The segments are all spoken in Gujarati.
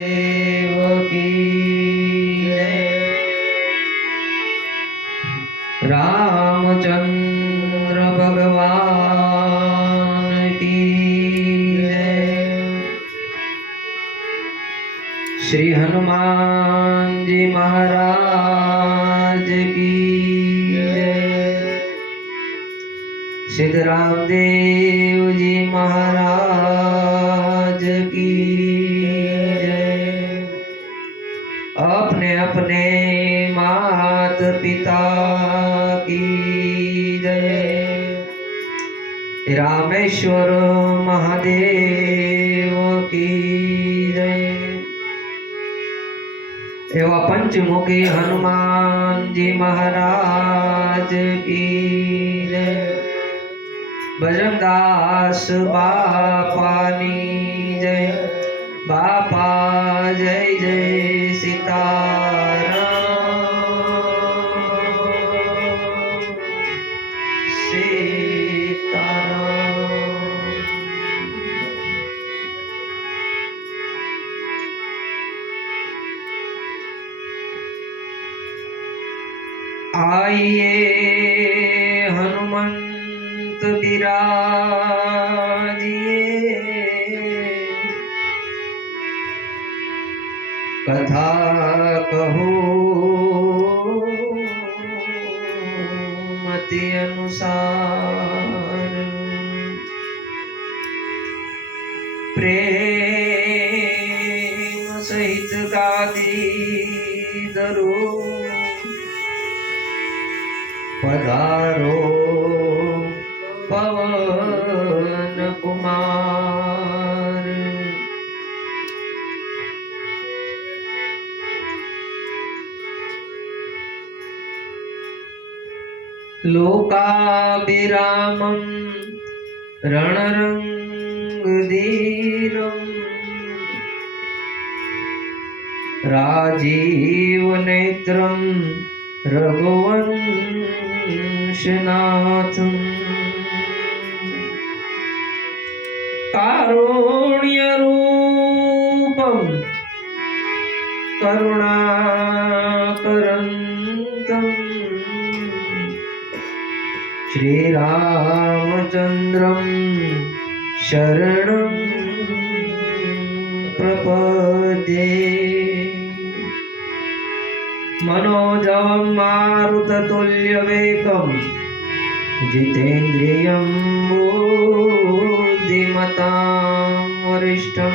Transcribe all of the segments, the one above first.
देव की जय। रामचंद्र भगवान की जय। श्री हनुमान जी महाराज की जय। सिद्धराम देव जी महाराज की जय। अपने अपने मात पिता की जय। रामेश्वर महादेव की जय। एवं पंचमुखी हनुमान जी महाराज की जय। भजनदास बापानी जय। बापा जय जय सीताराम सीताराम। आइए हनुमंत बिराजिए। कथा कहो मति अनुसार। प्रेम सहित गादी दरो। पधारो पवन कुमार। लोकाभिरामं रणरंगधीरं। राजीवनेत्रं रघुवंशनाथं। कारुण्यरूपं करुणाकरन्तं। श्रीरामचन्द्रं शरणं प्रपद्ये। मनोजवं मारुततुल्यवेगं। जितेन्द्रियं बुद्धिमतां वरिष्ठं।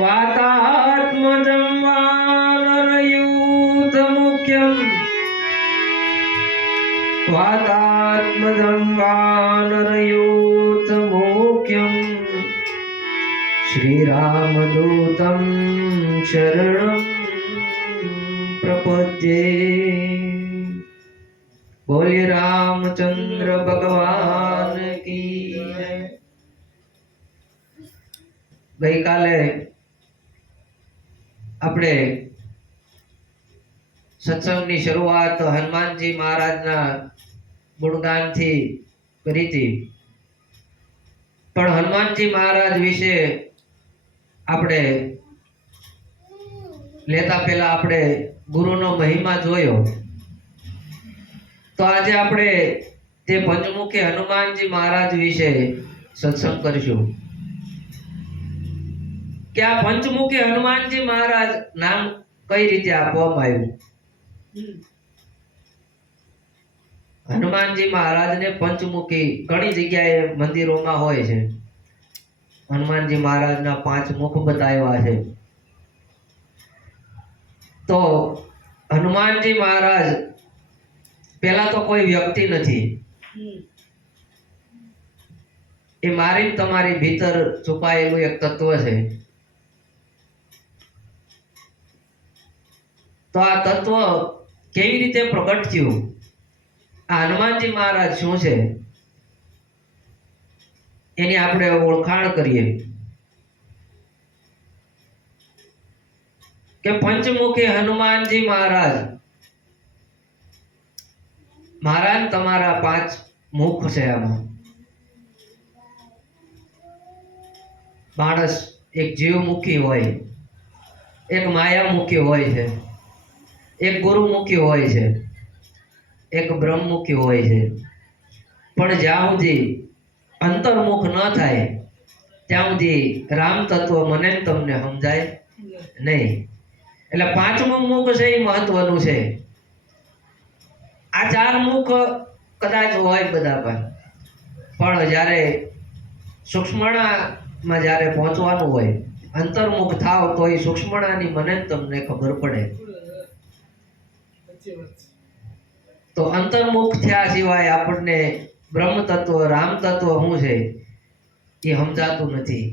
वातात्मजं वानरयूथमुख्यं। वातात्मजं वानरयूथमुख्यं। श्रीरामदूतं शरणं प्रपद्ये। बोलिए रामचंद्र भगवान की जय। गई काले આપણે સત્સંગની શરૂઆત હનુમાનજી મહારાજના ગુણગાનથી કરી હતી, પણ હનુમાનજી મહારાજ વિશે આપણે લેતા પહેલા આપણે ગુરુનો મહિમા જોયો. તો આજે આપણે તે પંચમુખી હનુમાનજી મહારાજ વિશે સત્સંગ કરીશું કે આ પંચમુખી હનુમાનજી મહારાજ નામ કઈ રીતે આપવામાં આવ્યું. હનુમાનજી મહારાજને પંચમુખી ઘણી જગ્યાએ મંદિરોમાં હોય છે. હનુમાનજી મહારાજના 5 મુખ બતાવ્યા છે. તો હનુમાનજી મહારાજ પેલા તો કોઈ વ્યક્તિ નથી, એ મારી તમારી ભીતર છુપાયેલું એક તત્વ છે. તો આ તત્વ કેવી રીતે પ્રગટ થયું, આ હનુમાનજી મહારાજ શું છે એની આપણે ઓળખાણ કરીએ કે પંચમુખી હનુમાનજી મહારાજ. મહારાજ તમારા 5 મુખ છે. આમાં માણસ એક જીવમુખી હોય, એક માયામુખી હોય છે, એક ગુરુમુખી હોય છે, એક બ્રહ્મમુખી હોય છે. પણ જ્યાં સુધી અંતર્મુખ ન થાય ત્યાં સુધી રામ તત્વ મને ને તમને સમજાય નહીં. એટલે પાંચમું મુખ છે એ મહત્વનું છે. આ ચાર મુખ કદાચ હોય બધા પણ જ્યારે સૂક્ષ્મણામાં જ્યારે પહોંચવાનું હોય, અંતર્મુખ થાવ તો એ સૂક્ષ્મણાની મને ને તમને ખબર પડે. તો અંતર્મુખ થયા સિવાય આપણને બ્રહ્મ તત્વ, રામ તત્વ શું છે એ સમજાતું નથી.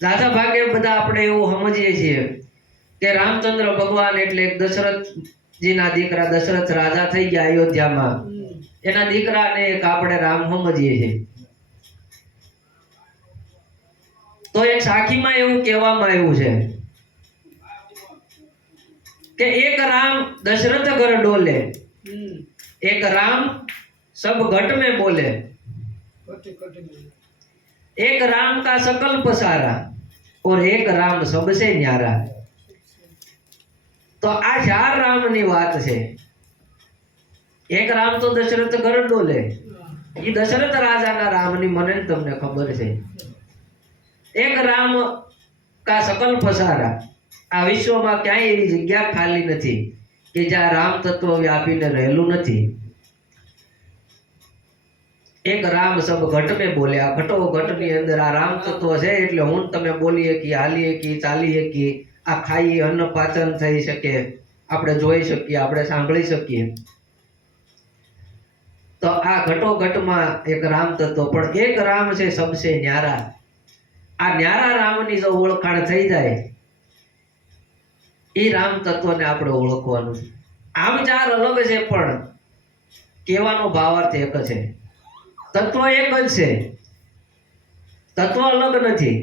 દાદા ભાગે બધા આપણે એવું સમજીએ છીએ કે રામચંદ્ર ભગવાન એટલે એક દશરથજીના દીકરા, દશરથ રાજા થઈ ગયા અયોધ્યામાં, એના દીકરાને એક આપણે રામ સમજીએ છીએ. તો એક સાખીમાં એવું કહેવામાં આવ્યું છે કે એક રામ દશરથ ઘર ડોલે, एक राम सब घट में बोले, एक राम का सकल पसारा और एक राम सबसे न्यारा. तो आ चार राम ની વાત છે. એક રામ તો દશરથ ઘર ડોલે, એ દશરથ રાજાના રામની મને ને તમને ખબર છે. એક રામ કા सकल पसारा, આ વિશ્વમાં ક્યાંય એવી જગ્યા ખાલી નથી કે જ્યાં રામ તત્વ વ્યાપીને રહેલું નથી. એક રામ સબ ઘટ में બોલે, આ ઘટો ઘટની અંદર આ રામ તત્વ છે એટલે હું તમે બોલીએ કે હાલીએ કે ચાલીએ કે આ ખાઈએ, અન્ન પાચન થઈ શકે, આપણે જોઈ શકીએ, આપણે સાંભળી શકીએ. તો આ ઘટો ઘટમાં એક રામ તત્વ, પણ એક રામ છે સબસે ન્યારા. આ ન્યારા રામની જો ઓળખાણ થઈ જાય એ રામ તત્વને આપણે ઓળખવાનું છે. આમ ચાર અલગ છે પણ કહેવાનો ભાવાર્થ એક છે. તત્વ એક જ છે, તત્વ અલગ નથી.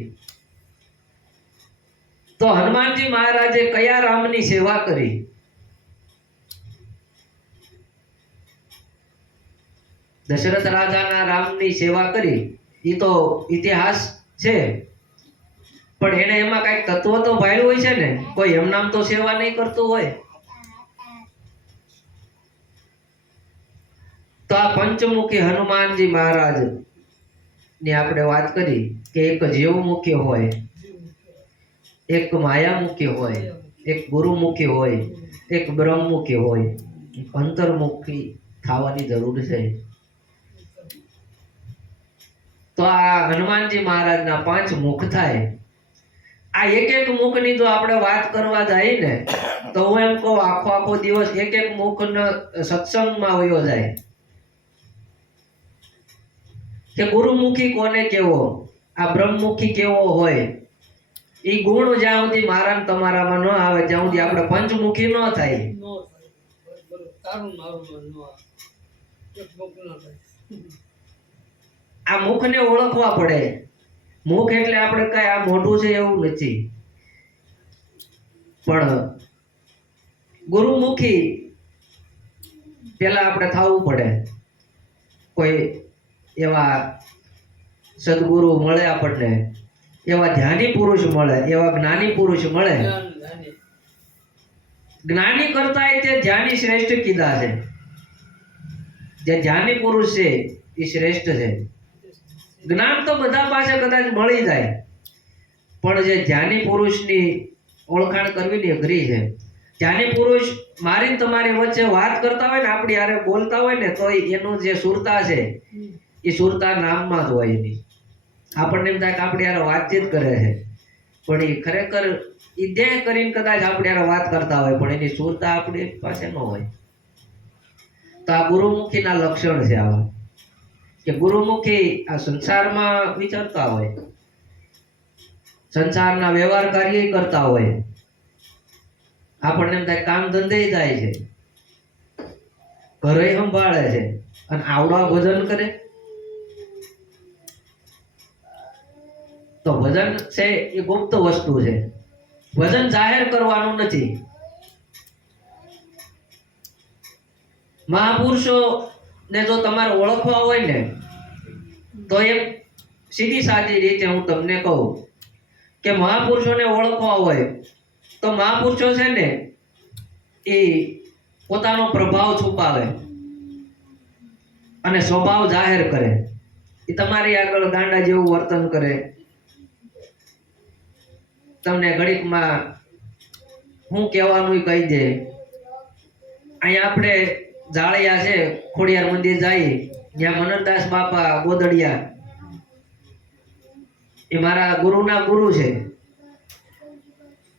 તો હનુમાનજી મહારાજે કયા રામની સેવા કરી? દશરથ રાજાના રામની સેવા કરી, એ તો ઇતિહાસ છે. પણ એને એમાં કઈક તત્વ તો ભાડ્યું હોય છે ને. કોઈ એમ નામ તો સેવા નહીં કરતું હોય. તો આ પંચમુખી હનુમાનજી મહારાજ ની આપણે વાત કરી કે એક જીવમુખી હોય, એક માયામુખી હોય, એક ગુરુમુખી હોય, એક બ્રહ્મમુખી હોય. અંતર્મુખી થવાની જરૂર છે. તો આ હનુમાનજી મહારાજના 5 મુખ થાય. આ એક એક મુખની જો આપણે વાત કરવા જાય ને તો હું એમ કહું આખો દિવસ એક એક મુખના સત્સંગમાં વયો જાય. કે ગુરુમુખી કોને કેવો, આ બ્રહ્મમુખી કેવો હોય, એ ગુણ જ્યાં સુધી મારા ને તમારામાં ન આવે ત્યાં સુધી આપણે પંચમુખી ન થાય. આ મુખને ઓળખવા પડે. મુખ એટલે આપણે કઈ આ મોઢું છે એવું નથી, પણ ગુરુમુખી પેલા આપણે થવું પડે. કોઈ એવા સદગુરુ મળે આપણને, એવા ધ્યાની પુરુષ મળે, એવા જ્ઞાની પુરુષ મળે. જ્ઞાની કરતા તે ધ્યાની શ્રેષ્ઠ કીધા છે. જે ધ્યાની પુરુષ છે એ શ્રેષ્ઠ છે. જ્ઞાન તો બધા પાસે કદાચ મળી જાય, પણ જે ધ્યાની પુરુષની ઓળખાણ કરવી અઘરી છે. ધ્યાની પુરુષ મારી તમારી વચ્ચે વાત કરતા હોય ને, આપણી હારે બોલતા હોય ને, તો એનું જે સુરતા છે એ સુરતા નામમાં જ હોય નહીં. આપણને એમ થાય કે આપણી હારે વાતચીત કરે છે, પણ એ ખરેખર એ દેહ કરીને કદાચ આપણી હારે વાત કરતા હોય, પણ એની સુરતા આપણી પાસે ન હોય. તો આ ગુરુમુખીના લક્ષણ છે આવા, કે ગુરુમુખી આ સંસારમાં વિચારતા હોય, સંસારના વ્યવહાર કાર્ય કરતા હોય. આપણને એમ થાય કામ ધંધે થાય છે, ઘરે સંભાળે છે, અને આવડા ભજન કરે. તો ભજન છે એ ગુપ્ત વસ્તુ છે. ભજન જાહેર કરવાનું નથી. મહાપુરુષો ને જો તમારે ઓળખવા હોય ને તો એક સીધી સાદી રીતે હું તમને કહું કે મહાપુરુષોને ઓળખવા હોય તો મહાપુરુષો છે ને એ પોતાનો પ્રભાવ છુપાવે અને સ્વભાવ જાહેર કરે. એ તમારી આગળ ગાંડા જેવું વર્તન કરે, તમને ઘડીકમાં હું કહેવાનું ઈ કહી દે. અહીંયા આપણે જાળિયા છે, ખોડિયાર મંદિર જાય, જ્યાં મનનદાસ બાપા ગોદડિયા એ મારા ગુરુના ગુરુ છે,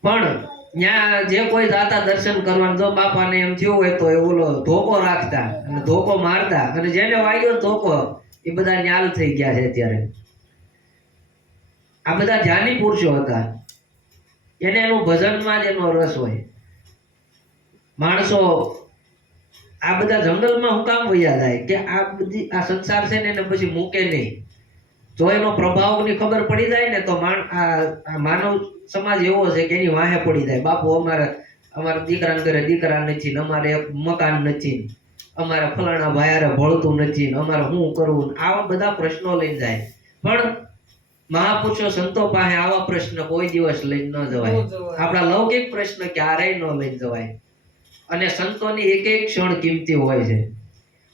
પણ ત્યાં જે કોઈ જાતા દર્શન કરવાનું, જો બાપાને એમ થયું હોય તો એ ઓલો ધોકો રાખતા અને ધોકો મારતા, અને જેને વાગ્યો ધોકો એ બધા ન્યાલ થઈ ગયા છે અત્યારે. આ બધા ધ્યાની પુરુષો હતા, એને એનું ભજનમાં જ એનો રસ હોય. માણસો આ બધા જંગલમાં હું કામ વયા જાય કે આ બધી આ સંસાર છે ને એને પછી મૂકે નહીં. જો એનો પ્રભાવની ખબર પડી જાય ને તો આ માનવ સમાજ એવો છે કે એની વાહે પડી જાય. બાપુ અમારા દીકરાને ઘરે દીકરા નથી, અમારે એક મકાન નથી, અમારે ફલાણા ભાયારે ભળતું નથી, અમારે શું કરવું, આવા બધા પ્રશ્નો લઈ જાય. પણ મહાપુરુષો સંતો પાસે આવા પ્રશ્ન કોઈ દિવસ લઈ ન જવાય. આપણા લૌકિક પ્રશ્ન ક્યારેય ન લઈ જવાય. અને સંતોની એક એક ક્ષણ કિંમતી હોય છે.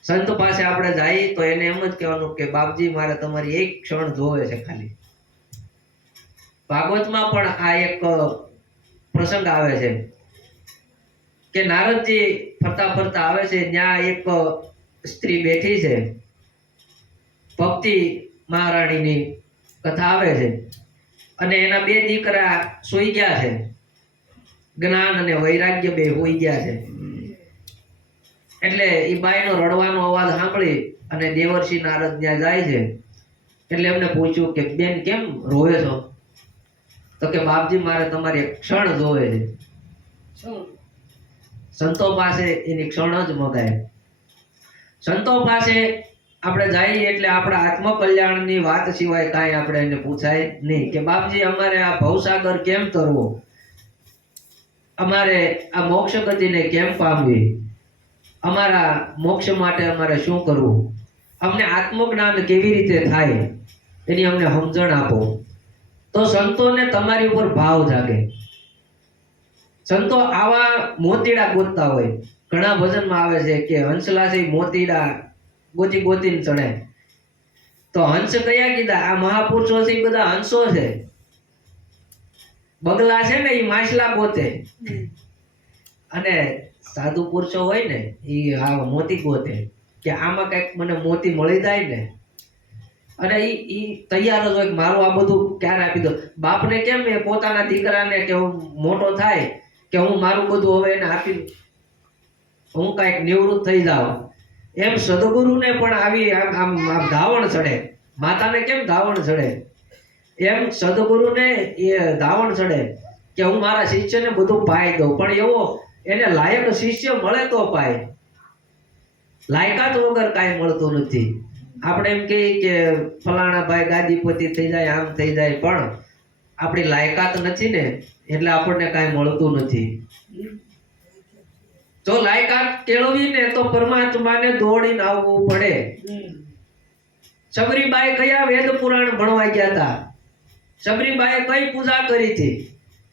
સંત પાસે આપણે જઈએ તો એને એમ જ કહેવાનું કે બાપજી મારે તમારી એક ક્ષણ જોવે છે ખાલી. ભાગવતમાં પણ આ એક પ્રસંગ આવે છે કે નારદજી ફરતા ફરતા આવે છે, ત્યાં એક સ્ત્રી બેઠી છે, ભક્તિ મહારાણીની કથા આવે છે, અને એના બે દીકરા સૂઈ ગયા છે, જ્ઞાન અને વૈરાગ્ય બે હોઈ ગયા છે. એટલે એ બાઈનો રડવાનો અવાજ સાંભળી અને દેવર્ષિ નારદ ત્યાં જાય છે. એટલે એમને પૂછ્યું કે બેન કેમ રોવે છો? તો કે બાપજી મારે તમારી એક ક્ષણ જોવે છે. સંતો પાસે એની ક્ષણ જ મગાય. સંતો પાસે આપણે જઈએ એટલે આપણા આત્મકલ્યાણની વાત સિવાય કાંઈ આપણે એને પૂછાય નહીં કે બાપજી અમારે આ ભવસાગર કેમ તરવો, અમારે આ મોક્ષ ગતિને કેમ પામવી, અમારા મોક્ષ માટે અમારે શું કરવું, અમને આત્મજ્ઞાન કેવી રીતે થાય એની અમને સમજણ આપો. તો સંતોને તમારી ઉપર ભાવ જાગે. સંતો આવા મોતીડા ગોતતા હોય. ઘણા ભજનમાં આવે છે કે હંસલાસી મોતીડા ગોતી ગોતીને ચડે. તો હંસ કયા કીધા? આ મહાપુરુષો છે એ બધા હંસો છે. બગલા છે ને એ માછલા ગોતે, અને સાધુ પુરુષો હોય ને એ આ મોતી ગોતે કે આમાં કઈક મને મોતી મળી જાય ને. અને ઈ તૈયાર જ હોય કે મારું આ બધું ક્યારે આપી દો. બાપને કેમ એ પોતાના દીકરાને કે હું મોટો થાય કે હું મારું બધું હવે એને આપી હું કઈક નિવૃત્ત થઈ જાઉં, એમ સદગુરુને પણ આવી આમ ધાવણ ચડે. માતાને કેમ ધાવણ ચડે, એમ સદગુરુને એ ધાવણ ચડે કે હું મારા શિષ્યને બધું પાઈ દઉં. પણ એવો એને લાયક શિષ્ય મળે તો પાય, લાયકાત વગર કાંઈ મળતું નથી. આપણે એમ કહીએ કે ફલાણા ભાઈ ગાદીપતિ થઈ જાય, આમ થઈ જાય, પણ આપણી લાયકાત નથી ને એટલે આપણને કાંઈ મળતું નથી. જો લાયકાત કેળવી ને તો પરમાત્માને દોડીને આવવું પડે. સબરીબાઈ કયા વેદ પુરાણ ભણવા ગયા હતા? સબરીબાઈએ કઈ પૂજા કરી હતી?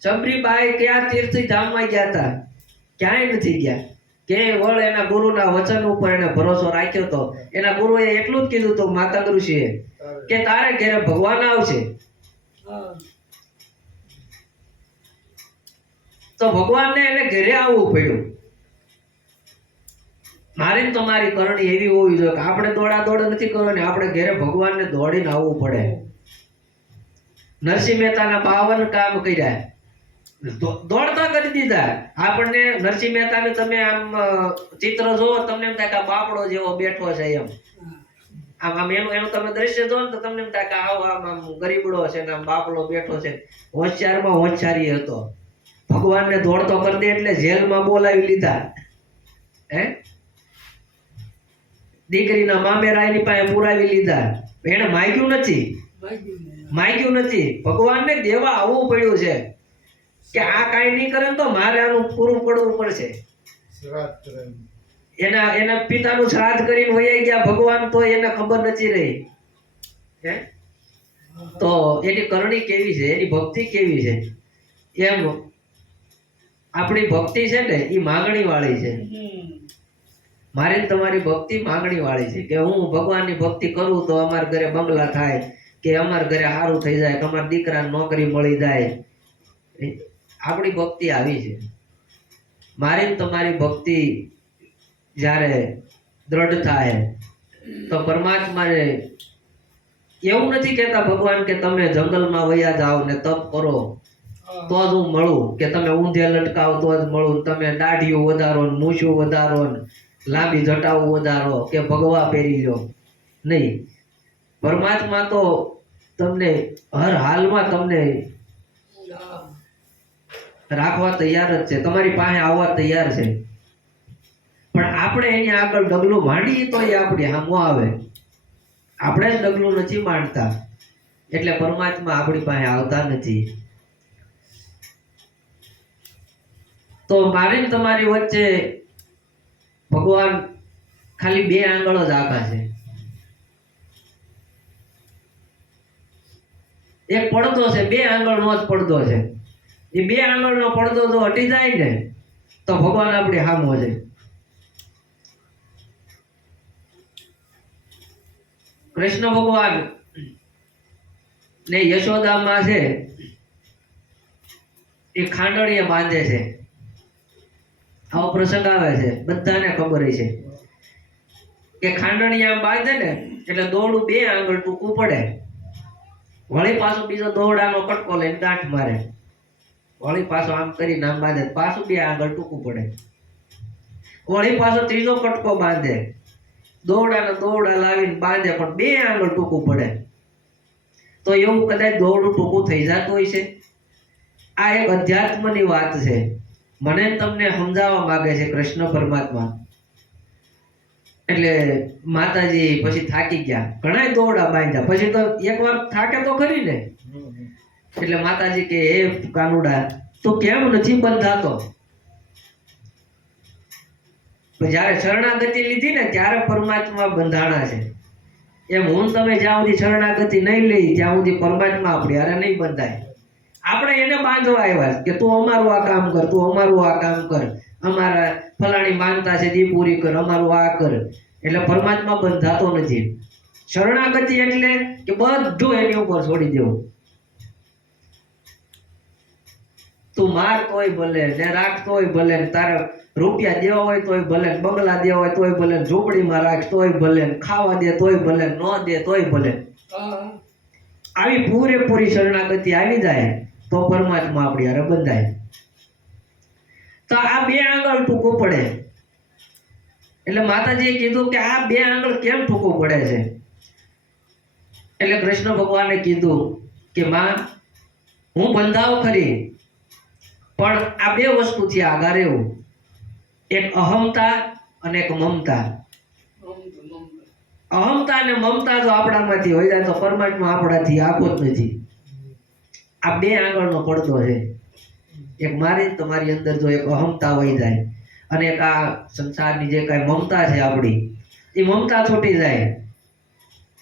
સબરીબાઈ કયા તીર્થ ધામમાં ગયા હતા? ક્યાંય નથી ગયા. કે વળ એના ગુરુના વચન ઉપર એને ભરોસો રાખ્યો હતો. એના ગુરુએ એટલું જ કીધું હતું માતંગ ઋષિએ કે તારે ઘરે ભગવાન આવશે. તો ભગવાનને એને ઘરે આવવું પડ્યું. મારી તમારી કરણી એવી હોવી જોઈએ કે આપણે દોડા દોડ નથી કરવાની, આપણે ઘરે ભગવાનને દોડીને આવવું પડે. નરસિંહ મહેતાના 52 કામ કર્યા, દોડતા કરી દીધા. આપણને નરસિંહ મહેતાને તમે આમ ચિત્ર જોવો તમને એમ થાય કે બાપડો જેવો બેઠો છે, એમ આમ એનું તમે દ્રશ્ય જોવો ને તો તમને એમ થાય કે આમ ગરીબડો છે ને આમ બાપડો બેઠો છે. હોશિયારમાં હોશિયારી હતો. ભગવાનને દોડતો કરી દે એટલે જેલમાં બોલાવી લીધા. દીકરીના મામેરા એની પાસે પુરાવી લીધા. એને માગ્યું નથી. ભગવાનને દેવા આવવું પડ્યું છે કે આ કાંઈ નહીં કરે તો મારે આનું પૂરું પડવું પડશે. એના પિતાનું શ્રાદ્ધ કરીને વયા ગયા ભગવાન, તો એને ખબર નથી રહી. તો એની કરણી કેવી છે, એની ભક્તિ કેવી છે, એમ આપણી ભક્તિ છે ને એ માંગણી વાળી છે. મારી ને તમારી ભક્તિ માંગણી વાળી છે કે હું ભગવાનની ભક્તિ કરું તો અમારા ઘરે બંગલા થાય, કે અમારા ઘરે સારું થઈ જાય, કે અમારા દીકરાને નોકરી મળી જાય. આપણી ભક્તિ આવી છે. મારી ને તમારી ભક્તિ જ્યારે દ્રઢ થાય તો પરમાત્માને એવું નથી કહેતા ભગવાન કે તમે જંગલમાં વયા જાઓ ને તપ કરો તો જ હું મળું, કે તમે ઊંધે લટકાવો તો જ મળું, તમે દાઢીઓ વધારો ને મૂછો વધારો ને લાંબી જટાઓ વધારો કે ભગવા પહેરી લો, નહીં. પરમાત્મા તો તમને હર હાલમાં તમને રાખવા તૈયાર જ છે, તમારી પાસે આવવા તૈયાર છે. પણ આપણે એની આગળ ડગલું માંડીએ તો એ આપણી સામો આવે. આપણે જ ડગલું નથી માંડતા એટલે પરમાત્મા આપણી પાસે આવતા નથી. તો મારી ને તમારી વચ્ચે ભગવાન ખાલી 2 આંગળો જ આખા છે. એક પડદો છે, 2 આંગળનો જ પડદો છે. એ 2 આંગળનો પડદો જો હટી જાય ને તો ભગવાન આપણી સામો છે. કૃષ્ણ ભગવાન ને યશોદામાં છે એ ખાંડણીએ બાંધે છે. આવો પ્રસંગ આવે છે, બધાને ખબર છે કે ખાંડણી આમ બાંધે ને એટલે દોરડું 2 આંગળ ટૂંકું પડે. વળી પાછો બીજો દોરડાનો કટકો લઈને ગાંઠ મારે, વળી પાછો આમ કરીને આમ બાંધે, પાછું 2 આંગળ ટૂંકું પડે. વળી પાછો ત્રીજો કટકો બાંધે, દોરડા લાવીને બાંધે પણ 2 આંગળ ટૂંકું પડે. તો એવું કદાચ દોરડું ટૂંકું થઈ જતું હોય છે. આ એક અધ્યાત્મની વાત છે. મને તમને સમજાવવા માંગે છે કૃષ્ણ પરમાત્મા. એટલે માતાજી પછી થાકી ગયા, ઘણા દોરડા બાંધ્યા, પછી તો એકવાર થાકે તો ખરી ને. એટલે માતાજી કે હે કાનુડા તું કેમ નથી બંધાતો? જ્યારે શરણાગતિ લીધી ને ત્યારે પરમાત્મા બંધાણા છે. એમ હું તમે જ્યાં સુધી શરણાગતિ નહીં લઈ ત્યાં સુધી પરમાત્મા આપણી હારે નહીં બંધાય. આપણે એને બાંધવા આવ્યા કે તું અમારું આ કામ કર, તું અમારું આ કામ કર, અમારા ફલાણી માનતા છે દી પૂરી કર, અમારું આ કર. એટલે પરમાત્મા બંધાતો નથી. શરણાગતિ એટલે કે બધું એની ઉપર છોડી દેવું. તું માર તોય ભલે ને રાખ તોય ભલે, તારે રૂપિયા દેવા હોય તોય ભલે, બંગલા દેવા હોય તોય ભલે, ઝૂંપડીમાં રાખ તોય ભલે, ખાવા દે તોય ભલે, ન દે તોય ભલે. આવી પૂરેપૂરી શરણાગતિ આવી જાય તો પરમાત્મા આપણી હારે બંધાય. તો આ 2 આંગળ ટૂંકું પડે. એટલે માતાજીએ કીધું કે આ 2 આંગળ કેમ ટૂંકું પડે છે? એટલે કૃષ્ણ ભગવાને કીધું કે માં હું બંધાવ ખરી, પણ આ 2 વસ્તુથી આગળ રહેવું. એક અહમતા અને એક મમતા. અહમતા અને મમતા જો આપણામાંથી હોય જાય તો પરમાત્મા આપણાથી આપો જ નથી. આ 2 આંગળનો પડદો છે. એક મારી તમારી અંદર જો એક અહમતા હોય જાય અને એક આ સંસારની જે કાંઈ મમતા છે આપણી, એ મમતા છૂટી જાય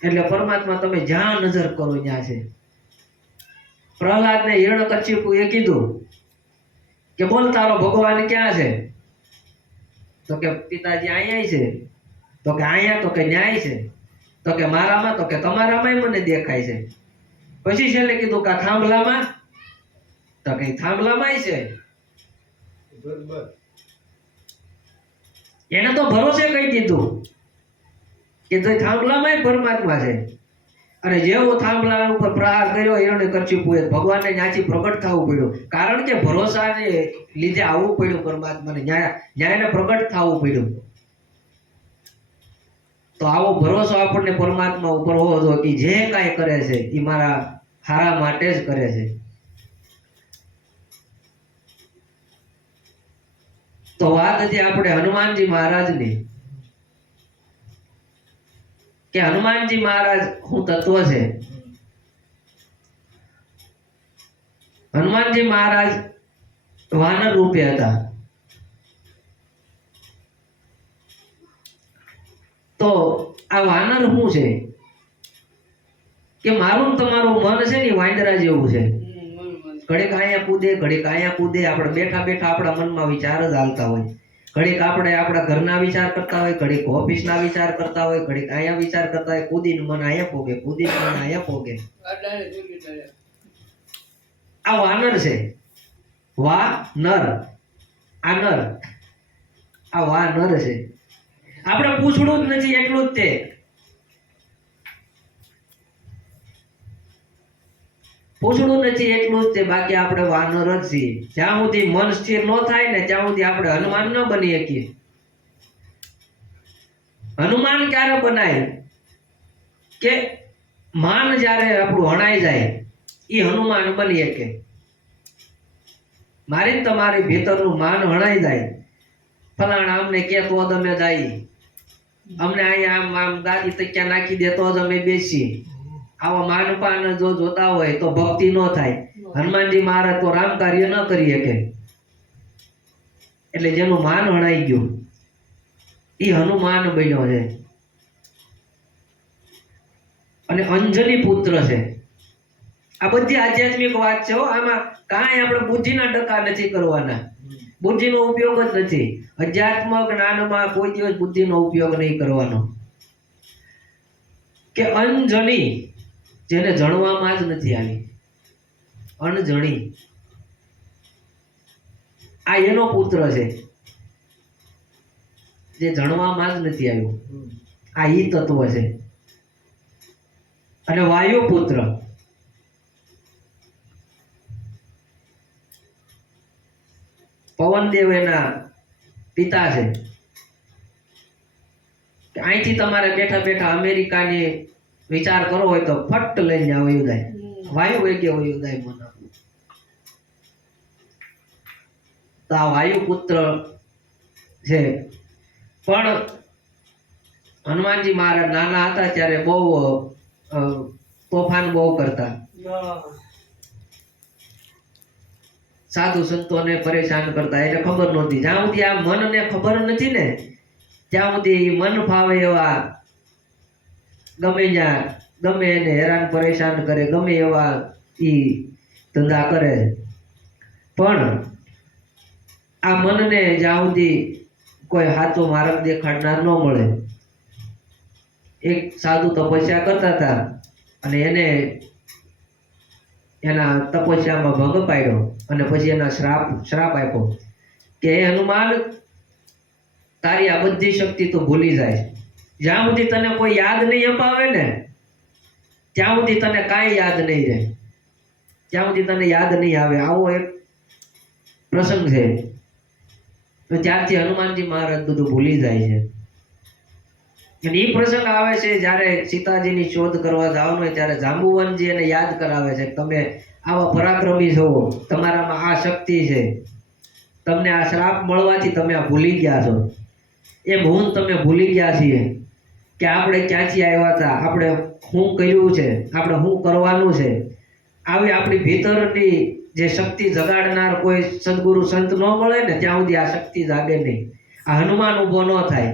એટલે પરમાત્મા તમે જ્યાં નજર કરો ત્યાં છે. પ્રહલાદને હિરણ્યકશ્યપુએ કીધું કે બોલ તારો ભગવાન ક્યાં છે? તો કે પિતાજી અહીંયા છે. તો કે અહીંયા? તો કે ન્યાય છે. તો કે મારામાં? તો કે તમારામાં મને દેખાય છે. પછી છેલ્લે કીધું કે થાંભલામાં? તો કે થાંભલામાં છે. એને તો ભરોસે કહી દીધું કે તો થાંભલામાં પરમાત્મા છે. અને જેવો થાંભલા ઉપર પ્રહાર કર્યો હિરણ્યકશ્યપુએ, ભગવાનને ન્યાથી પ્રગટ થવું પડ્યું. કારણ કે ભરોસાને લીધે આવવું પડ્યું પરમાત્માને, ન્યાયને પ્રગટ થવું પડ્યું. તો આવો ભરોસો આપણને પરમાત્મા ઉપર હોવો જોઈએ કે જે કાંઈ કરે છે એ મારા સારા માટે જ કરે છે. તો વાત હતી આપણે હનુમાનજી મહારાજની કે હનુમાનજી મહારાજ શું તત્વ છે. હનુમાનજી મહારાજ વાનર રૂપે હતા. તો આ વાનર શું છે કે મારું ને તમારું મન છે ને વાંદરા જેવું છે, ઘડીક અહીંયા કૂદે ઘડીક અહીંયા કૂદે. આપણે બેઠા બેઠા આપણા મનમાં વિચાર જ હાલતા હોય. ઘડીક આપણે આપણા ઘરના વિચાર કરતા હોય, ઘડીક ઓફિસના વિચાર કરતા હોય, ઘડીક અહીંયા વિચાર કરતા હોય. કૂદીને મન અહીંયા પોગે, કૂદીને મન અહીંયા પોગે. આ વાનર છે, વાનર. આ નર, આ વાનર છે. આપણે પૂછડું જ નથી એટલું જ તે. પૂછડું નથી એટલું જ તે, બાકી આપણે વાનર જ છીએ. જ્યાં સુધી મન સ્થિર ન થાય ને ત્યાં સુધી આપણે હનુમાન ન બની શકીએ. હનુમાન ક્યારે બનાય કે માન જ્યારે આપણું હણાઈ જાય, એ હનુમાન બની શકે. મારી તમારી ભીતરનું માન હણાઈ જાય, ફલાણા અમને કે તો જ અમે જાય, અમને અહીંયા આમ આમ દાદી તક્યા નાખી દે તો જ અમે બેસી. આવા માનપાન જો જોતા હોય તો ભક્તિ ન થાય. હનુમાનજી મહારાજ તો રામ કાર્ય ન કરી શકે. એટલે જેનું માન હણાઈ ગયું એ હનુમાન બન્યો છે. અને અંજની પુત્ર છે. આ બધી આધ્યાત્મિક વાત છે. આમાં કાંઈ આપણે બુદ્ધિના ટકા નથી કરવાના. બુદ્ધિનો ઉપયોગ જ નથી. અધ્યાત્મ જ્ઞાનમાં કોઈ દિવસ બુદ્ધિનો ઉપયોગ નહીં કરવાનો. કે અંજની, જેને જણવામાં જ નથી આવી, અણજણી, આ એનો પુત્ર છે જે જણવામાં જ નથી આવ્યું. આ ઈ તત્વ છે. અને વાયુ પુત્ર, પવનદેવ એના પિતા છે. અહીંથી તમારે બેઠા બેઠા અમેરિકાની વિચાર કરવો હોય તો ફટ લઈને વયું જાય, વાયુ વેગે વયું જાય મન. તો આ વાયુ પુત્ર છે. પણ હનુમાનજી મહારાજ નાના હતા ત્યારે બહુ તોફાન બહુ કરતા. સાધુ સંતોને પરેશાન કરતા. એટલે ખબર નહોતી. જ્યાં સુધી આ મનને ખબર નથી ને ત્યાં સુધી મન ફાવે એવા ગમે ત્યાં ગમે એને હેરાન પરેશાન કરે, ગમે એવા ઈ ધંધા કરે. પણ આ મનને જ્યાં સુધી કોઈ સાચો માર્ગ દેખાડનાર ન મળે. એક સાધુ તપસ્યા કરતા હતા અને એને એના તપસ્યામાં ભંગ પાડ્યો અને પછી એના શ્રાપ આપ્યો કે હે હનુમાન, તારી આ બધી શક્તિ તો ભૂલી જાય. જ્યાં સુધી તને કોઈ યાદ નહીં અપાવે ને ત્યાં સુધી તને કાંઈ યાદ નહીં રહે, ત્યાં સુધી તને યાદ નહીં આવે. આવો એક પ્રસંગ છે. તો ત્યારથી હનુમાનજી મહારાજ બધું ભૂલી જાય છે. અને એ પ્રસંગ આવે છે જ્યારે સીતાજીની શોધ કરવા જવાનું હોય ત્યારે જાંબુવનજી એને યાદ કરાવે છે કે તમે આવા પરાક્રમી છો, તમારામાં આ શક્તિ છે, તમને આ શ્રાપ મળવાથી તમે આ ભૂલી ગયા છો. એમ હું તમે ભૂલી ગયા છીએ કે આપણે ક્યાંથી આવ્યા હતા, આપણે શું કર્યું છે, આપણે શું કરવાનું છે. આવી આપણી ભીતરની જે શક્તિ જગાડનાર કોઈ સદગુરુ સંત ન મળે ને ત્યાં સુધી આ શક્તિ જાગે નહીં. આ હનુમાન ઊભો ન થાય.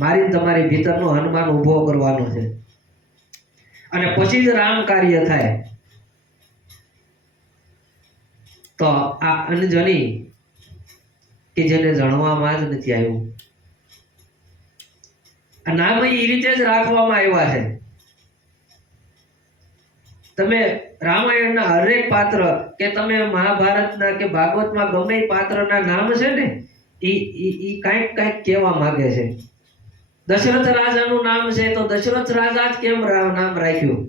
મારી તમારી ભીતરનો હનુમાન ઊભો કરવાનો છે અને પછી જ રામ કાર્ય થાય. તો આ અંજની કે જેને જણવામાં જ નથી આવ્યું, આ નામ એ રીતે જ રાખવામાં આવ્યા છે. તમે રામાયણના હરેક પાત્ર કે તમે મહાભારતના કે ભાગવતમાં ગમે એ પાત્રના નામ છે ને એ કાંઈક કાંઈક કહેવા માંગે છે. દશરથ રાજાનું નામ છે તો દશરથ રાજા જ કેમ નામ રાખ્યું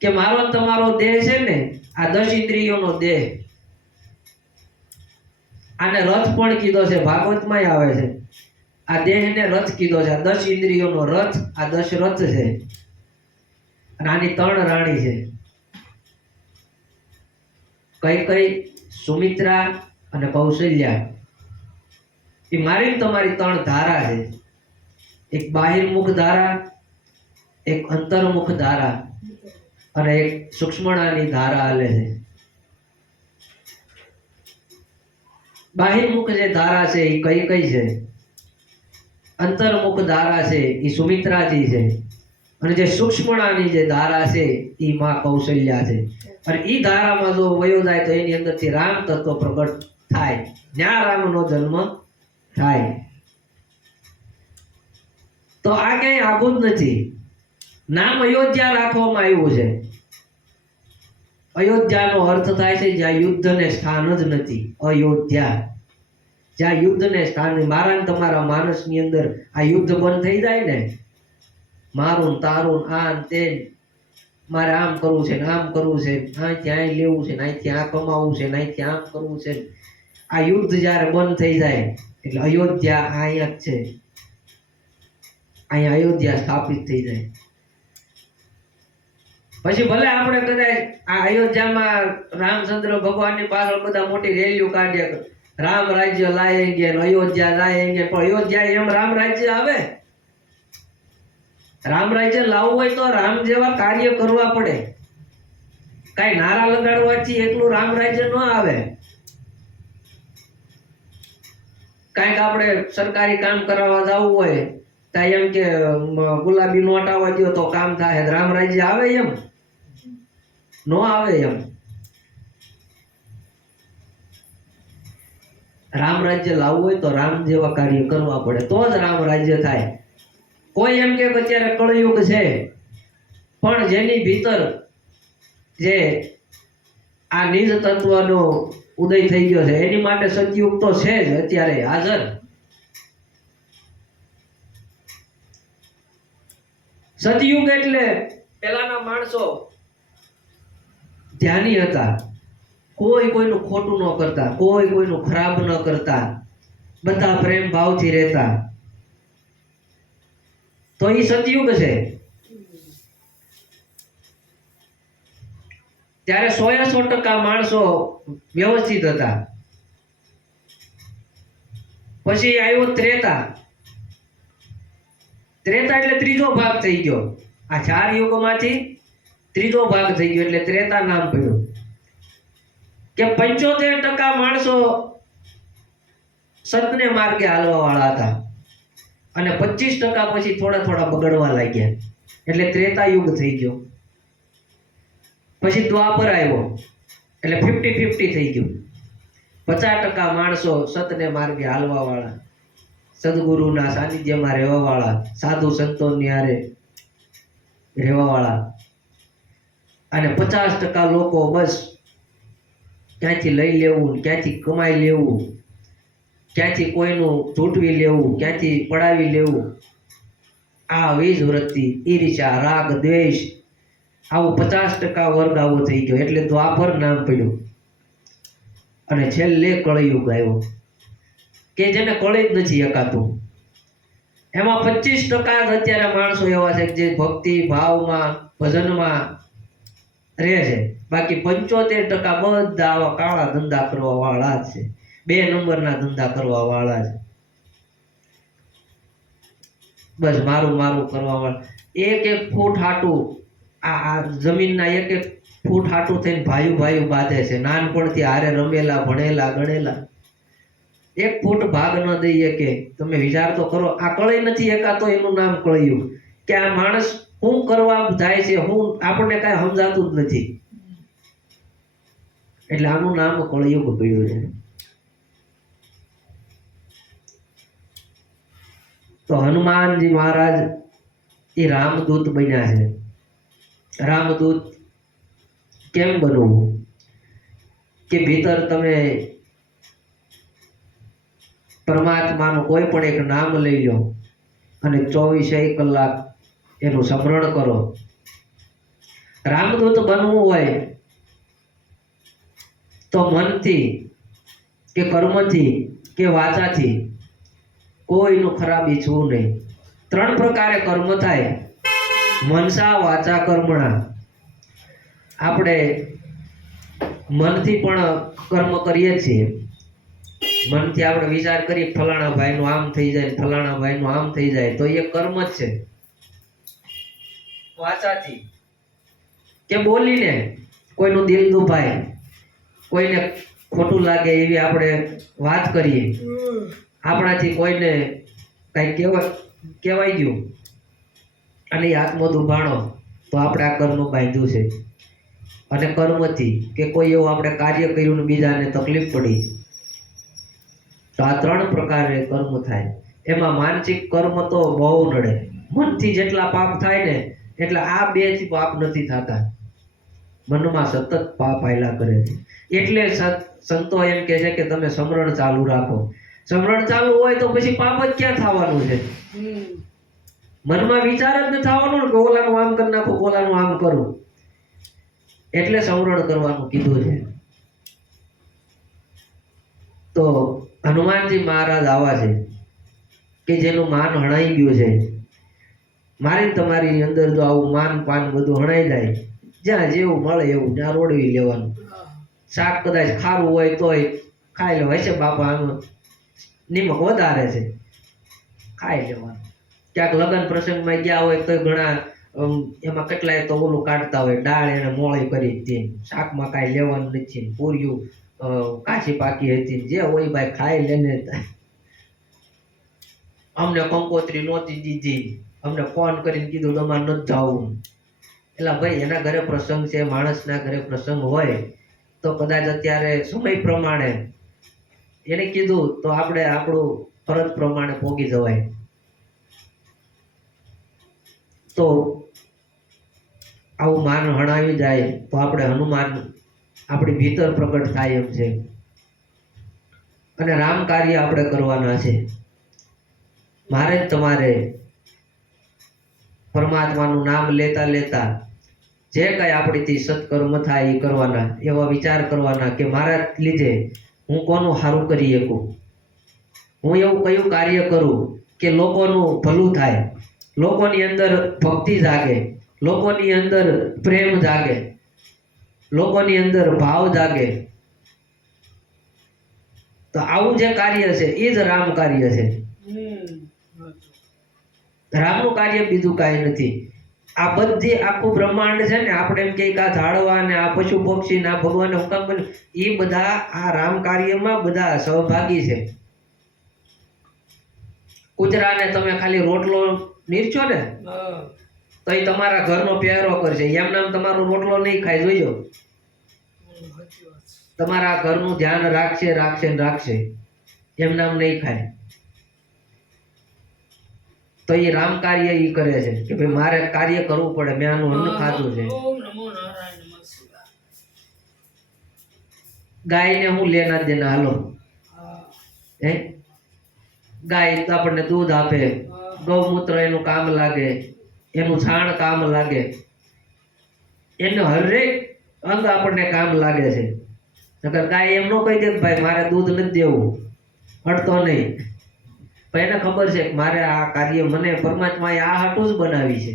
કે મારો તમારો દેહ છે ને આ 10 ઇન્દ્રિયોનો દેહ. આને રથ પણ કીધો છે, ભાગવતમાં આવે છે. આ દેહને રથ કીધો છે. આ 10 ઇન્દ્રિયોનો રથ આ દશરથ છે. અને આની 3 રાણી છે. કઈ સુમિત્રા અને કૌશલ્યા. એ મારી તમારી 3 ધારા છે. એક બાહિર્મુખ ધારા, એક અંતર્મુખ ધારા અને એક સૂક્ષ્મણાની ધારા હાલે છે. બાહિર્મુખ જે ધારા છે એ કઈ છે? અંતર્મુખ ધારા છે એ સુમિત્રાજી છે અને જે સૂક્ષ્મણાની જે ધારા છે એ માં કૌશલ્યા છે. અને એ ધારામાં જો વયો જાય તો એની અંદરથી રામ તત્વ પ્રગટ થાય, ત્યાં રામનો જન્મ થાય. તો આ ક્યાંય આઘું જ નથી. નામ અયોધ્યા રાખવામાં આવ્યું છે. અયોધ્યાનો અર્થ થાય છે જ્યાં યુદ્ધને સ્થાન જ નથી. અયોધ્યા, જ્યાં યુદ્ધને સ્થાન. મારા ને તમારા માનસની અંદર આ યુદ્ધ બંધ થઈ જાય ને, મારું તારું આ તે, મારે આમ કરવું છે ને આમ કરવું છે, અહીંથી અહીં લેવું છે ને અહીંથી આ કમાવું છે ને અહીંથી આમ કરવું છે, આ યુદ્ધ જ્યારે બંધ થઈ જાય એટલે અયોધ્યા અહીંયા જ છે, અહીંયા અયોધ્યા સ્થાપિત થઈ જાય. પછી ભલે આપણે કદાચ આ અયોધ્યામાં રામચંદ્ર ભગવાનની પાછળ બધા મોટી રેલીઓ કાઢ્યા, રામ રાજ્ય લાયેંગે, અયોધ્યા લાયેંગે, પણ અયોધ્યા એમ રામ રાજ્ય આવે? રામ રાજ્ય લાવવું હોય તો રામ જેવા કાર્ય કરવા પડે. કઈ નારા લગાડવાથી એકલું રામ રાજ્ય ન આવે. કઈક આપણે સરકારી કામ કરાવવા જવું હોય તો એમ કે ગુલાબી નોટ આવવા દો તો કામ થાય, રામ રાજ્ય આવે? એમ નો આવે. એમ રામ રાજ્ય લાવવું હોય તો રામ જેવા કાર્ય કરવા પડે, તો જ રામ રાજ્ય થાય. કોઈ એમ કે અત્યારે કળયુગ છે, પણ જેની ભીતર જે આ નિજ તત્વનો ઉદય થઈ ગયો છે એની માટે સતયુગ તો છે જ અત્યારે હાજર. સતયુગ એટલે પેલાના માણસો ધ્યાની હતા, કોઈ કોઈનું ખોટું ન કરતા, કોઈ કોઈનું ખરાબ ન કરતા, બધા પ્રેમ ભાવથી રહેતા. તો એ સતયુગ છે. ત્યારે 100% માણસો વ્યવસ્થિત હતા. પછી આવ્યો ત્રેતા. ત્રેતા એટલે ત્રીજો ભાગ થઈ ગયો. આ 4 યુગમાંથી ત્રીજો ભાગ થઈ ગયો એટલે ત્રેતા નામ પડ્યું. કે 75% માણસો સતને માર્ગે હાલવા વાળા હતા અને 25% પછી થોડા થોડા બગડવા લાગ્યા એટલે ત્રેતા યુગ થઈ ગયો. પછી દ્વાપર આવ્યો એટલે 50-50 થઈ ગયું. 50% માણસો સતને માર્ગે હાલવા વાળા, સદગુરુના સાનિધ્યમાં રહેવા વાળા, સાધુ સંતોની હારે રહેવા વાળા, અને 50% લોકો બસ ક્યાંથી લઈ લેવું, ક્યાંથી કમાઈ લેવું, ક્યાંથી કોઈનું ચૂંટવી લેવું, ક્યાંથી પડાવી લેવું, આ વીજ વૃત્તિ, ઈર્ષ્યા, રાગ, દ્વેષ, આવો 50% વર્ગ આવો થઈ ગયો એટલે દ્વાપર નામ પડ્યું. અને છેલ્લે કળયુગ આવ્યો કે જેને કળી જ નથી એકાતું. એમાં 25% જ અત્યારે માણસો એવા છે જે ભક્તિ ભાવમાં ભજનમાં રહે છે. બાકી 75% બધા આવા કાળા ધંધા કરવા વાળા જ છે, 2 નંબરના ધંધા કરવા વાળા છે. બસ મારું મારું કરવા વાળા. એક ફૂટ હાટું આ જમીનના એક ફૂટ હાટું થઈને ભાયું બાંધે છે. નાનપણથી હારે રમેલા, ભણેલા, ગણેલા, 1 ફૂટ ભાગ ન દઈએ કે તમે વિચાર તો કરો. આ કળી નથી એકાતો એનું નામ કળિયુગ. કે આ માણસ શું કરવા જાય છે, હું આપણને કાંઈ સમજાતું જ નથી એટલે આનું નામ કળિયુગ પડ્યું છે. તો હનુમાનજી મહારાજ એ રામદૂત બન્યા છે. રામદૂત કેમ બનવું? કે ભીતર તમે પરમાત્માનું કોઈ પણ એક નામ લઈ લો અને 24 કલાક એનું સ્મરણ કરો. રામદૂત બનવું હોય તો મનથી કે કર્મથી કે વાચાથી કોઈનું ખરાબ ઈચ્છવું નહીં. 3 પ્રકારે કર્મ થાય: મનસા, વાચા, કર્મણા. આપણે મનથી પણ કર્મ કરીએ છીએ. મનથી આપણે વિચાર કરીએ ફલાણા ભાઈનું આમ થઈ જાય, ફલાણા ભાઈનું આમ થઈ જાય, તો એ કર્મ જ છે. વાચાથી કે બોલીને કોઈનું દિલ દુભાય, કોઈને ખોટું લાગે એવી આપણે વાત કરીએ, આપણાથી કોઈને કઈ કહેવાય ગયું અને એ હાથમાં દુભાણો તો આપણે આ કર્મ બાંધ્યું છે. અને કર્મથી કે કોઈ એવું આપણે કાર્ય કર્યું ને બીજાને તકલીફ પડી તો આ 3 પ્રકારે કર્મ થાય. એમાં માનસિક કર્મ તો બહુ નડે. મનથી જેટલા પાપ થાય ને એટલા આ 2 થી પાપ નથી થતા. મનમાં સતત પાપ આયલા કરે છે. એટલે સંતો એમ કહે છે કે તમે સમરણ ચાલુ રાખો. સમરણ ચાલુ હોય તો પછી પાપ જ ક્યાં થવાનું છે? મનમાં વિચાર જ ન થવાનો કે ઓલાનું આમ કરી નાખો, ઓલાનું આમ કરું. એટલે સમરણ કરવાનું કીધું છે. તો હનુમાનજી મહારાજ આવા છે કે જેનું માન હણાઈ ગયું છે. મારી તમારી અંદર જો આવું માન પાન બધું હણાઈ જાય, જ્યાં જેવું મળે એવું ત્યાં રોડવી લેવાનું. શાક કદાચ ખારું હોય તોય ખાઈ લેવાય છે. બાપા આનું નિમક વધારે છે, ખાઈ લેવાનું. ક્યાંક લગ્ન પ્રસંગમાં ગયા હોય તો ઘણા એમાં કેટલાય તો ઓલું કાઢતા હોય, દાળ એને મોળી કરી હતી, શાકમાં કાંઈ લેવાનું નથી, પૂર્યું કાચી પાકી હતી, જે હોય ભાઈ ખાઈ લેને. અમને કંકોત્રી નહોતી દીધી, અમને ફોન કરીને કીધું તમારે નથી જવું. એટલે ભાઈ એના ઘરે પ્રસંગ છે, માણસના ઘરે પ્રસંગ હોય તો કદાચ અત્યારે સમય પ્રમાણે એને કીધું તો આપણે આપણું ફરજ પ્રમાણે પોગી જવાય. તો આવું માન હણાવી જાય તો આપણે હનુમાન આપણી ભીતર પ્રગટ થાય એમ છે. અને રામ કાર્ય આપણે કરવાના છે. મારે જ તમારે પરમાત્માનું નામ લેતા લેતા જે કઈ આપણીથી સત્કર્મ થાય એ કરવાના. એવા વિચાર કરવાના કે મારા લીધે હું કોનું સારું કરી શકું, હું એવું કયું કાર્ય કરું કે લોકોનું ભલું થાય, લોકોની અંદર ભક્તિ જાગે, લોકોની અંદર પ્રેમ જાગે, લોકોની અંદર ભાવ જાગે. તો આવું જે કાર્ય છે એ જ રામ કાર્ય છે. રામનું કાર્ય બીજું કાંઈ નથી. આ બધી આખું બ્રહ્માંડ છે ને, આપણે એમ કે આ ઝાડવા ને આ પશુ પક્ષી ને આ ભગવાન હુકમ બને, એ બધા આ રામ કાર્યમાં બધા સહભાગી છે. કૂતરાને તમે ખાલી રોટલો નીરછો ને તો એ તમારા ઘરનો પહેરો કરશે. એમ નામ તમારો રોટલો નહીં ખાય, જોઈજો. તમારા ઘરનું ધ્યાન રાખશે રાખશે ને રાખશે, એમ નામ નહીં ખાય. તો એ રામ કાર્ય એ કરે છે કે ભાઈ મારે કાર્ય કરવું પડે, મેં આનું અન્ન ખાધું છે. ગાયને હું લેના દેના, હાલો હે, ગાય આપણને દૂધ આપે, ગૌમૂત્ર એનું કામ લાગે, એનું છાણ કામ લાગે, એનું હરેક અંગ આપણને કામ લાગે છે. નકર ગાય એમ ન કહી દે કે ભાઈ મારે દૂધ નથી દેવું, અડતો નહીં. પણ એને ખબર છે કે મારે આ કાર્ય મને પરમાત્માએ આ હાટું જ બનાવી છે.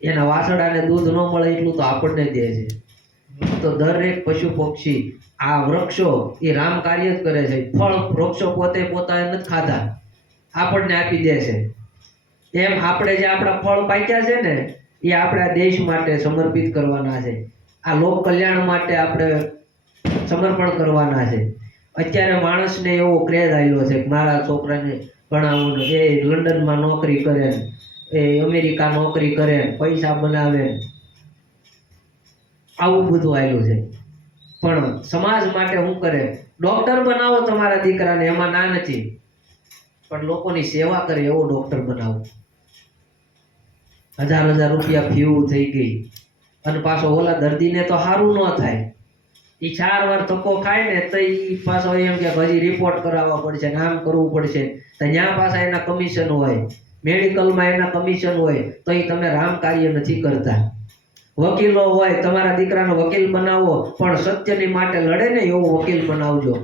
એના વાસડાને દૂધ ન મળે એટલું તો આપણને દે છે. તો દરેક પશુ પક્ષી, આ વૃક્ષો એ રામ કાર્ય જ કરે છે. ફળ વૃક્ષો પોતે પોતાને નથી ખાતા, આપણને આપી દે છે. એમ આપણે જે આપણા ફળ પાક્યા છે ને એ આપણા દેશ માટે સમર્પિત કરવાના છે. આ લોક કલ્યાણ માટે આપણે સમર્પણ કરવાના છે. અત્યારે માણસને એવો ક્રેઝ આવ્યો છે કે મારા છોકરાને ભણાવવું, એ લંડનમાં નોકરી કરે, એ અમેરિકા નોકરી કરે, પૈસા બનાવે, આવું બધું આવ્યું છે. પણ સમાજ માટે શું કરે? ડોક્ટર બનાવો તમારા દીકરાને, એમાં ના નથી, પણ લોકોની સેવા કરે એવો ડોક્ટર બનાવો. 1000 રૂપિયા ફી થઈ ગઈ, અને પાછો ઓલા દર્દીને તો સારું ન થાય. એ 4 વાર ધક્કો ખાય ને તો એ પાછો એમ કે હજી રિપોર્ટ કરાવવા પડશે, આમ કરવું પડશે. તો ત્યાં પાછા એના કમિશન હોય, મેડિકલમાં એના કમિશન હોય. તો એ તમે રામ કાર્ય નથી કરતા. વકીલો હોય, તમારા દીકરાનો વકીલ બનાવો, પણ સત્યની માટે લડે ને એવો વકીલ બનાવજો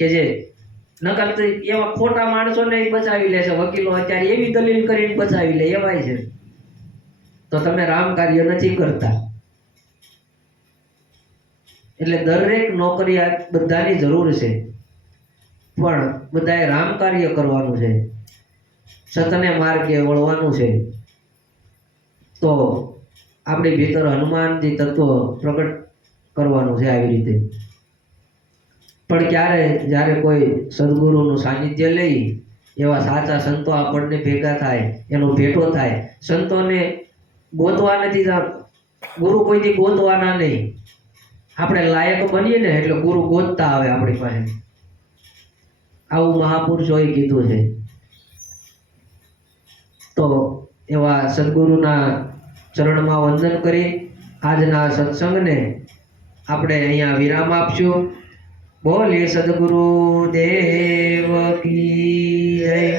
કે જે નકર તો એવા ખોટા માણસોને બચાવી લે છે. વકીલો અત્યારે એવી દલીલ કરીને બચાવી લે એવાય છે. તો તમે રામ કાર્ય નથી કરતા. એટલે દરેક નોકરિયાત બધાની જરૂર છે, પણ બધાએ રામ કાર્ય કરવાનું છે, સતને માર્ગે વળવાનું છે. તો આપણી ભીતર હનુમાનજી તત્વ પ્રગટ કરવાનું છે આવી રીતે. પણ ક્યારે જ્યારે કોઈ સદગુરુનું સાનિધ્ય લઈ એવા સાચા સંતો આપણને ભેગા થાય, એનો ભેટો થાય. સંતોને ગોતવા નથી ગુરુ કોઈથી ગોતવાના નહીં. આપણે લાયક બનીએ ને એટલે ગુરુ ગોતતા આવે આપણી પાસે. આવું મહાપુરુષોએ કીધું છે. તો એવા સદગુરુના ચરણમાં વંદન કરી આજના સત્સંગને આપણે અહીંયા વિરામ આપશું. બોલે સદગુરુ દેવ કી જય.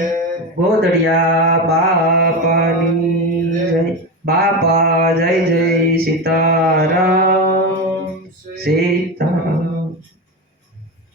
ગોદડિયા બાપાની જય. બાપા જય જય સીતારામ.